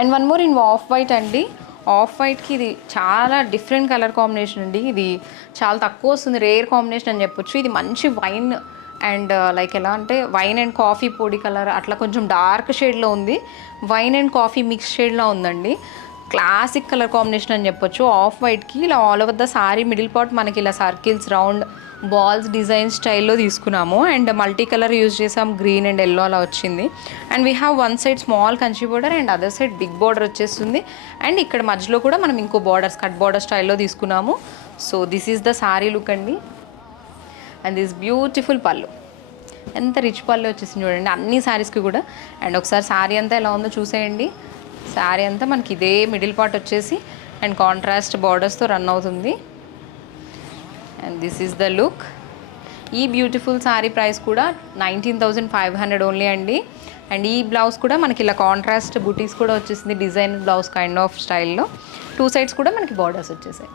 And one more in off white అండి. Of వైట్కి ఇది చాలా డిఫరెంట్ కలర్ కాంబినేషన్ అండి. ఇది చాలా తక్కువ వస్తుంది, రేర్ కాంబినేషన్ అని చెప్పొచ్చు. ఇది మంచి వైన్ అండ్ లైక్ ఎలా అంటే వైన్ అండ్ కాఫీ పొడి కలర్ అట్లా కొంచెం డార్క్ షేడ్లో ఉంది. వైన్ అండ్ కాఫీ మిక్స్ షేడ్లో ఉందండి. క్లాసిక్ కలర్ కాంబినేషన్ అని చెప్పొచ్చు. ఆఫ్ వైట్కి ఇలా all over the sorry middle part మనకి ఇలా సర్కిల్స్, రౌండ్ బాల్స్ డిజైన్ స్టైల్లో తీసుకున్నాము. అండ్ మల్టీ కలర్ యూజ్ చేసాం, గ్రీన్ అండ్ ఎల్లో అలా వచ్చింది. And we have one side small Kanchi border and other side big border వచ్చేస్తుంది. అండ్ ఇక్కడ మధ్యలో కూడా మనం ఇంకో బార్డర్స్ కట్ బార్డర్ స్టైల్లో తీసుకున్నాము. So this is the sorry look అండి. అండ్ దిస్ బ్యూటిఫుల్ పళ్ళు, ఎంత రిచ్ పళ్ళు వచ్చేసింది చూడండి అన్ని శారీస్కి కూడా. అండ్ ఒకసారి శారీ అంతా ఎలా ఉందో చూసేయండి. శారీ అంతా మనకి ఇదే మిడిల్ పార్ట్ వచ్చేసి అండ్ కాంట్రాస్ట్ బార్డర్స్తో రన్ అవుతుంది. And this is the look. ఈ బ్యూటిఫుల్ శారీ ప్రైస్ కూడా 19,500 ఓన్లీ అండి. అండ్ ఈ బ్లౌజ్ కూడా మనకి ఇలా కాంట్రాస్ట్ బుటీస్ కూడా వచ్చేసింది, డిజైన్ బ్లౌజ్ కైండ్ ఆఫ్ స్టైల్లో. టూ సైడ్స్ కూడా మనకి బార్డర్స్ వచ్చేసాయి.